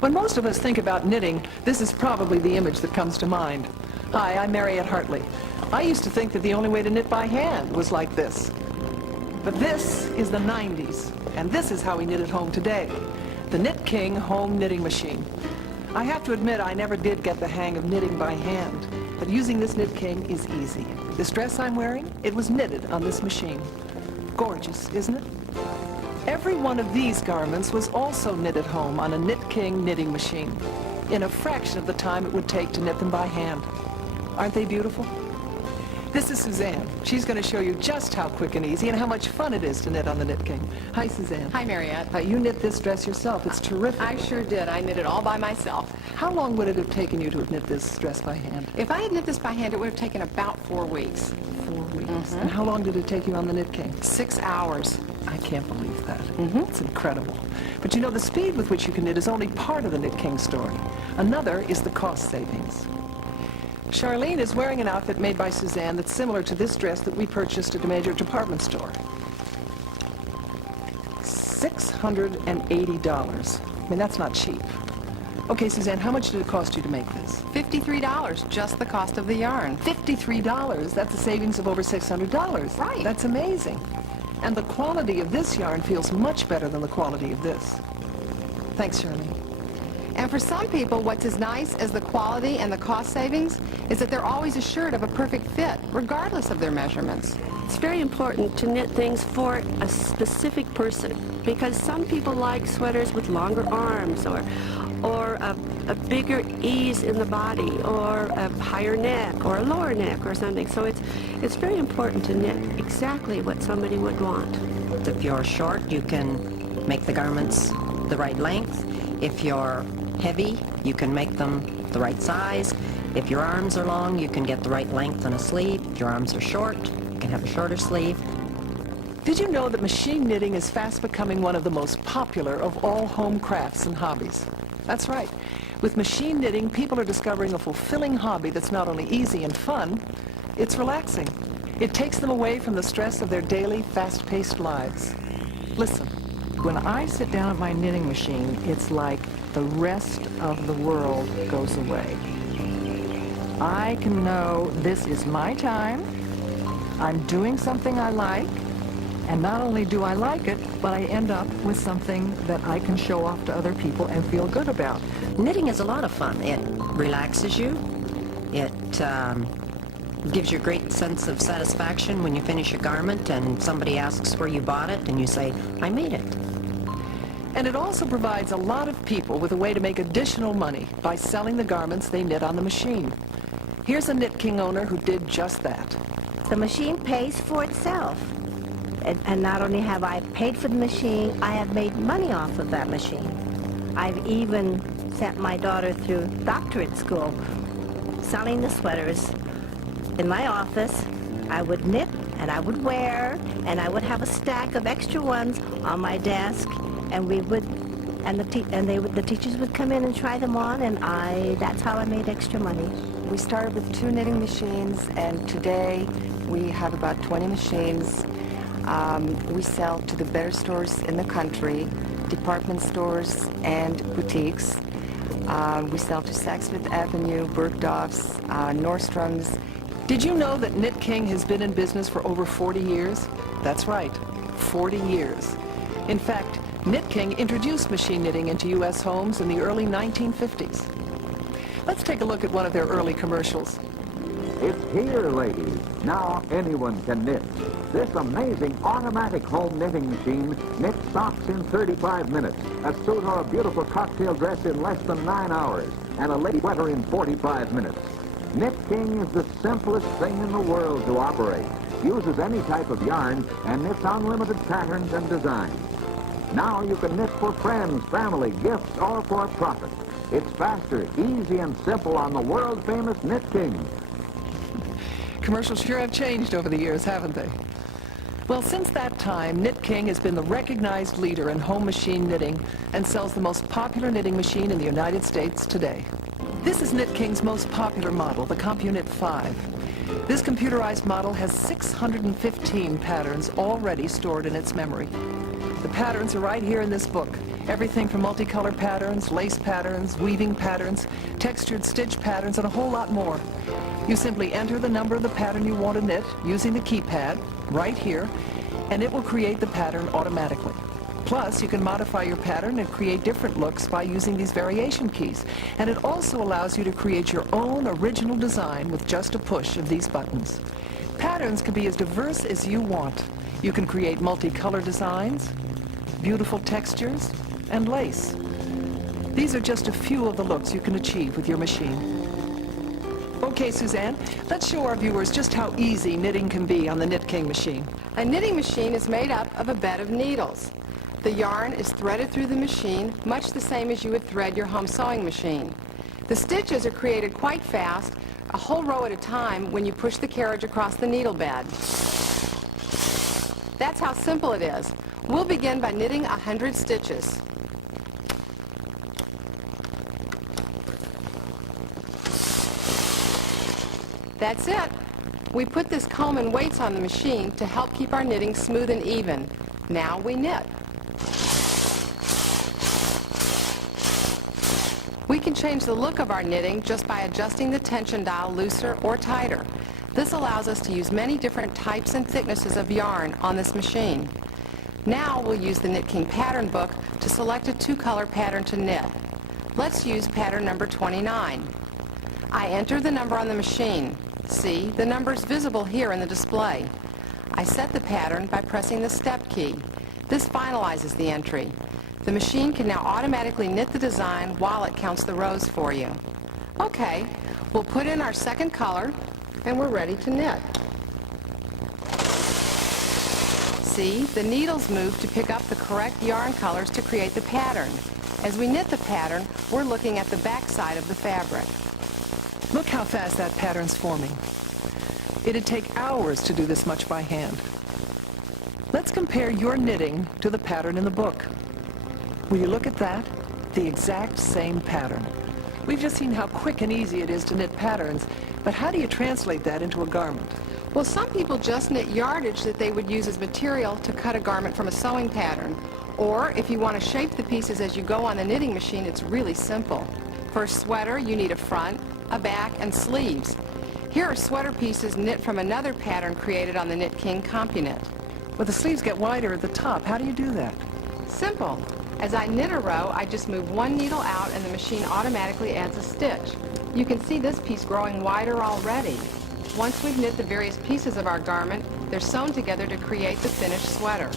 When most of us think about knitting, this is probably the image that comes to mind. Hi, I'm Mariette Hartley. I used to think that the only way to knit by hand was like this. But this is the 90s, and this is how we knit at home today. The KnitKing home knitting machine. I have to admit I never did get the hang of knitting by hand, but using this KnitKing is easy. This dress I'm wearing, it was knitted on this machine. Gorgeous, isn't it? Every one of these garments was also knit at home on a KnitKing knitting machine, in a fraction of the time it would take to knit them by hand. Aren't they beautiful? This is Suzanne. She's going to show you just how quick and easy and how much fun it is to knit on the KnitKing. Hi, Suzanne. Hi, Mariette. You knit this dress yourself. It's terrific. I sure did. I knit it all by myself. How long would it have taken you to have knit this dress by hand? If I had knit this by hand, it would have taken about 4 weeks. 4 weeks. And how long did it take you on the KnitKing? 6 hours. I can't believe that. It's incredible. But you know, the speed with which you can knit is only part of the KnitKing story. Another is the cost savings. Charlene is wearing an outfit made by Suzanne that's similar to this dress that we purchased at a major department store. $680. I mean, that's not cheap. Okay, Suzanne, how much did it cost you to make this? $53, just the cost of the yarn. $53? That's a savings of over $600. Right. That's amazing. And the quality of this yarn feels much better than the quality of this. Thanks, Charlene. And for some people, what's as nice as the quality and the cost savings is that they're always assured of a perfect fit, regardless of their measurements. It's very important to knit things for a specific person, because some people like sweaters with longer arms or a bigger ease in the body, or a higher neck or a lower neck or something. So it's very important to knit exactly what somebody would want. If you're short, you can make the garments the right length. If you're heavy, you can make them the right size. If your arms are long, you can get the right length on a sleeve. If your arms are short, you can have a shorter sleeve. Did you know that machine knitting is fast becoming one of the most popular of all home crafts and hobbies? That's right. With machine knitting, people are discovering a fulfilling hobby that's not only easy and fun, it's relaxing. It takes them away from the stress of their daily, fast-paced lives. Listen. When I sit down at my knitting machine, it's like the rest of the world goes away. I can know this is my time, I'm doing something I like, and not only do I like it, but I end up with something that I can show off to other people and feel good about. Knitting is a lot of fun. It relaxes you. It gives you a great sense of satisfaction when you finish a garment and somebody asks where you bought it and you say, I made it. And it also provides a lot of people with a way to make additional money by selling the garments they knit on the machine. Here's a KnitKing owner who did just that. The machine pays for itself. And not only have I paid for the machine, I have made money off of that machine. I've even sent my daughter through doctorate school selling the sweaters. In my office, I would knit and I would wear, and I would have a stack of extra ones on my desk. And we would, the teachers would come in and try them on, and that's how I made extra money. We started with 2 knitting machines, and today we have about 20 machines. We sell to the better stores in the country, department stores and boutiques. We sell to Saks Fifth Avenue, Bergdorf's, Nordstrom's. Did you know that KnitKing has been in business for over 40 years? That's right, 40 years. In fact, KnitKing introduced machine knitting into U.S. homes in the early 1950s. Let's take a look at one of their early commercials. It's here, ladies. Now anyone can knit. This amazing automatic home knitting machine knits socks in 35 minutes, a suit or a beautiful cocktail dress in less than 9 hours, and a lady sweater in 45 minutes. KnitKing is the simplest thing in the world to operate. Uses any type of yarn and knits unlimited patterns and designs. Now you can knit for friends, family, gifts, or for profit. It's faster, easy, and simple on the world-famous KnitKing. Commercials sure have changed over the years, haven't they? Well, since that time, KnitKing has been the recognized leader in home machine knitting and sells the most popular knitting machine in the United States today. This is KnitKing's most popular model, the Compuknit 5. This computerized model has 615 patterns already stored in its memory. The patterns are right here in this book, Everything from multicolor patterns, lace patterns, weaving patterns, textured stitch patterns, and a whole lot more. You simply enter the number of the pattern you want to knit using the keypad right here, and it will create the pattern automatically. Plus, you can modify your pattern and create different looks by using these variation keys. And it also allows you to create your own original design with just a push of these buttons. Patterns can be as diverse as you want. You can create multicolor designs, beautiful textures, and lace. These are just a few of the looks you can achieve with your machine. Okay, Suzanne, let's show our viewers just how easy knitting can be on the KnitKing machine. A knitting machine is made up of a bed of needles. The yarn is threaded through the machine, much the same as you would thread your home sewing machine. The stitches are created quite fast, a whole row at a time when you push the carriage across the needle bed. That's how simple it is. We'll begin by knitting 100 stitches. That's it. We put this comb and weights on the machine to help keep our knitting smooth and even. Now we knit. We can change the look of our knitting just by adjusting the tension dial looser or tighter. This allows us to use many different types and thicknesses of yarn on this machine. Now we'll use the KnitKing pattern book to select a two-color pattern to knit. Let's use pattern number 29. I enter the number on the machine. See, the number is visible here in the display. I set the pattern by pressing the step key. This finalizes the entry. The machine can now automatically knit the design while it counts the rows for you. Okay, we'll put in our second color, and we're ready to knit. See, the needles move to pick up the correct yarn colors to create the pattern. As we knit the pattern, we're looking at the back side of the fabric. Look how fast that pattern's forming. It'd take hours to do this much by hand. Let's compare your knitting to the pattern in the book. Will you look at that? The exact same pattern. We've just seen how quick and easy it is to knit patterns, but how do you translate that into a garment? Well, some people just knit yardage that they would use as material to cut a garment from a sewing pattern. Or if you want to shape the pieces as you go on the knitting machine, it's really simple. For a sweater, you need a front, a back, and sleeves. Here are sweater pieces knit from another pattern created on the KnitKing Compuknit. Well, the sleeves get wider at the top. How do you do that? Simple. As I knit a row, I just move one needle out and the machine automatically adds a stitch. You can see this piece growing wider already. Once we've knit the various pieces of our garment, they're sewn together to create the finished sweater.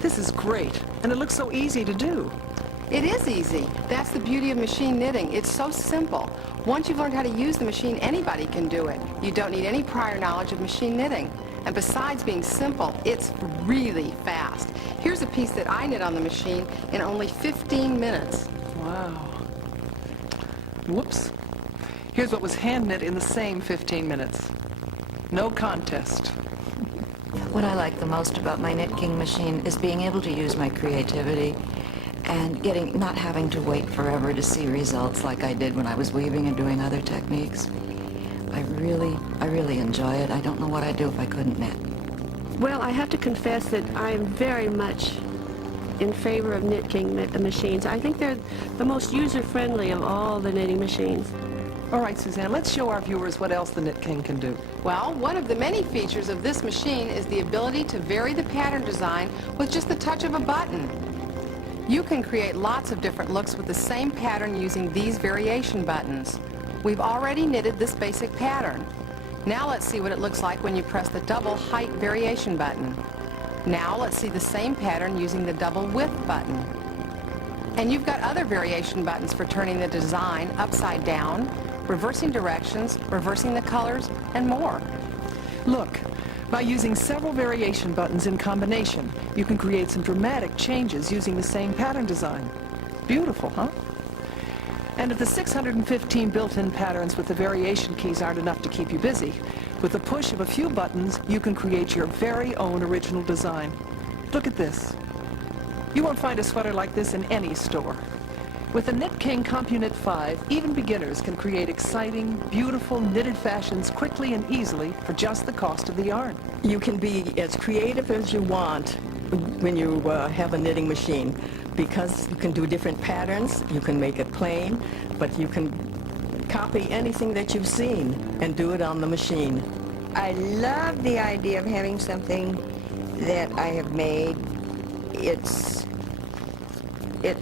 This is great, and it looks so easy to do. It is easy. That's the beauty of machine knitting. It's so simple. Once you've learned how to use the machine, anybody can do it. You don't need any prior knowledge of machine knitting. And besides being simple, it's really fast. Here's a piece that I knit on the machine in only 15 minutes. Wow. Whoops. Here's what was hand knit in the same 15 minutes. No contest. What I like the most about my KnitKing machine is being able to use my creativity and not having to wait forever to see results like I did when I was weaving and doing other techniques. I really enjoy it. I don't know what I'd do if I couldn't knit. Well, I have to confess that I am very much in favor of KnitKing machines. I think they're the most user-friendly of all the knitting machines. All right, Suzanne, let's show our viewers what else the KnitKing can do. Well, one of the many features of this machine is the ability to vary the pattern design with just the touch of a button. You can create lots of different looks with the same pattern using these variation buttons. We've already knitted this basic pattern. Now let's see what it looks like when you press the double height variation button. Now let's see the same pattern using the double width button. And you've got other variation buttons for turning the design upside down, reversing directions, reversing the colors, and more. Look, by using several variation buttons in combination, you can create some dramatic changes using the same pattern design. Beautiful, huh? And if the 615 built-in patterns with the variation keys aren't enough to keep you busy, with the push of a few buttons, you can create your very own original design. Look at this. You won't find a sweater like this in any store. With the KnitKing Compuknit 5, even beginners can create exciting, beautiful knitted fashions quickly and easily for just the cost of the yarn. You can be as creative as you want when you have a knitting machine, because you can do different patterns. You can make it plain, but you can copy anything that you've seen and do it on the machine. I love the idea of having something that I have made. It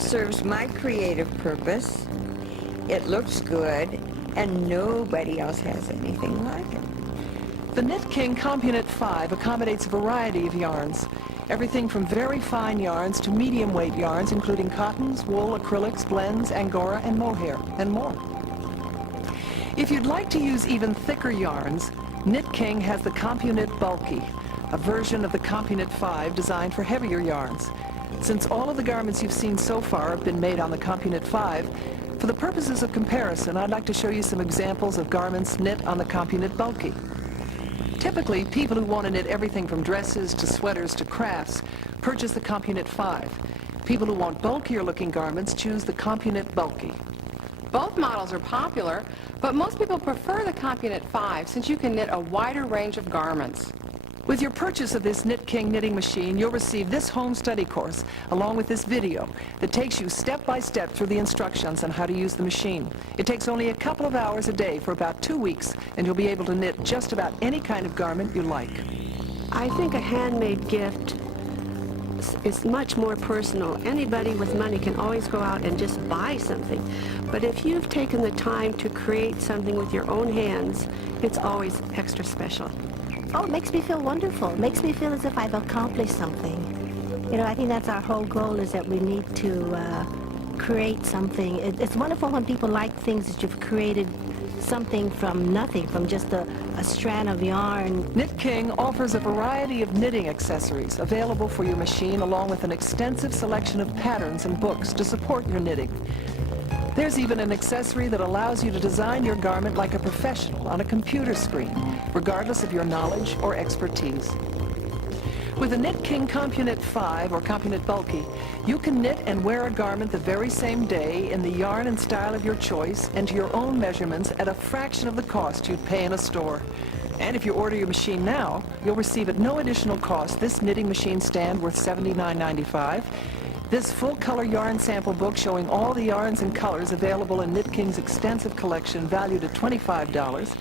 serves my creative purpose. It looks good, and nobody else has anything like it. The KnitKing Compuknit 5 accommodates a variety of yarns. Everything from very fine yarns to medium weight yarns, including cottons, wool, acrylics, blends, angora, and mohair, and more. If you'd like to use even thicker yarns, KnitKing has the Compuknit Bulky, a version of the Compuknit 5 designed for heavier yarns. Since all of the garments you've seen so far have been made on the Compuknit 5, for the purposes of comparison, I'd like to show you some examples of garments knit on the Compuknit Bulky. Typically, people who want to knit everything from dresses to sweaters to crafts purchase the Compuknit 5. People who want bulkier looking garments choose the Compuknit Bulky. Both models are popular, but most people prefer the Compuknit 5 since you can knit a wider range of garments. With your purchase of this KnitKing knitting machine, you'll receive this home study course along with this video that takes you step by step through the instructions on how to use the machine. It takes only a couple of hours a day for about 2 weeks, and you'll be able to knit just about any kind of garment you like. I think a handmade gift is much more personal. Anybody with money can always go out and just buy something. But if you've taken the time to create something with your own hands, it's always extra special. Oh, it makes me feel wonderful. It makes me feel as if I've accomplished something. You know, I think that's our whole goal, is that we need to create something. It's wonderful when people like things that you've created something from nothing, from just a strand of yarn. KnitKing offers a variety of knitting accessories available for your machine, along with an extensive selection of patterns and books to support your knitting. There's even an accessory that allows you to design your garment like a professional on a computer screen, regardless of your knowledge or expertise. With the KnitKing Compuknit 5 or Compuknit Bulky, you can knit and wear a garment the very same day in the yarn and style of your choice and to your own measurements at a fraction of the cost you'd pay in a store. And if you order your machine now, you'll receive at no additional cost this knitting machine stand worth $79.95, this full-color yarn sample book showing all the yarns and colors available in KnitKing's extensive collection valued at $25,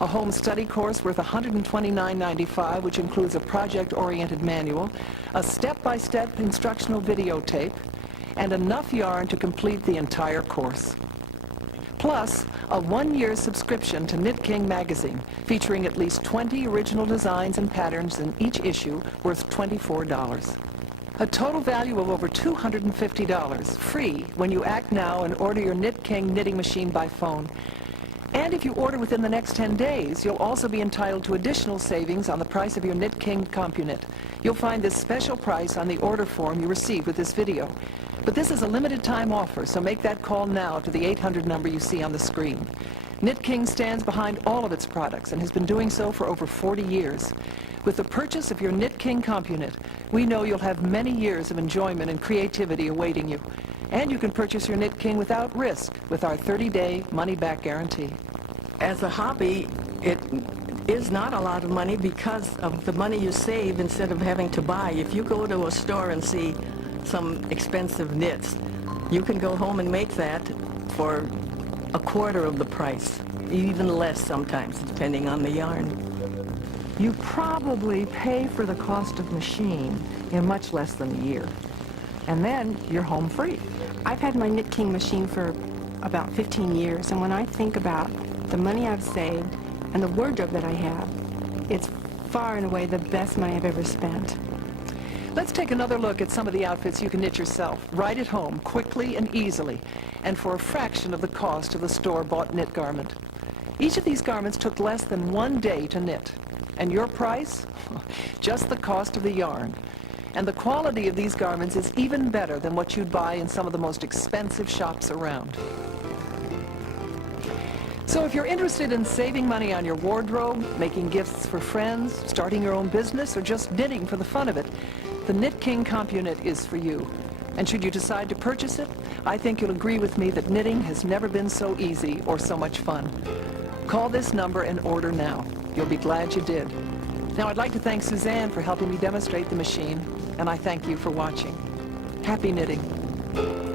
a home study course worth $129.95, which includes a project-oriented manual, a step-by-step instructional videotape, and enough yarn to complete the entire course. Plus, a 1-year subscription to KnitKing magazine, featuring at least 20 original designs and patterns in each issue, worth $24. A total value of over $250, free when you act now and order your KnitKing knitting machine by phone. And if you order within the next 10 days, you'll also be entitled to additional savings on the price of your KnitKing Compuknit. You'll find this special price on the order form you receive with this video. But this is a limited time offer, so make that call now to the 800 number you see on the screen. KnitKing stands behind all of its products and has been doing so for over 40 years. With the purchase of your KnitKing Compuknit, we know you'll have many years of enjoyment and creativity awaiting you. And you can purchase your KnitKing without risk with our 30-day money-back guarantee. As a hobby, it is not a lot of money because of the money you save instead of having to buy. If you go to a store and see some expensive knits, you can go home and make that for a quarter of the price, even less sometimes, depending on the yarn. You probably pay for the cost of machine in much less than a year. And then you're home free. I've had my KnitKing machine for about 15 years, and when I think about the money I've saved and the wardrobe that I have, it's far and away the best money I've ever spent. Let's take another look at some of the outfits you can knit yourself, right at home, quickly and easily, and for a fraction of the cost of a store-bought knit garment. Each of these garments took less than 1 day to knit. And your price? Just the cost of the yarn. And the quality of these garments is even better than what you'd buy in some of the most expensive shops around. So if you're interested in saving money on your wardrobe, making gifts for friends, starting your own business, or just knitting for the fun of it, the KnitKing Compuknit is for you. And should you decide to purchase it, I think you'll agree with me that knitting has never been so easy or so much fun. Call this number and order now. You'll be glad you did. Now I'd like to thank Suzanne for helping me demonstrate the machine, and I thank you for watching. Happy knitting. it.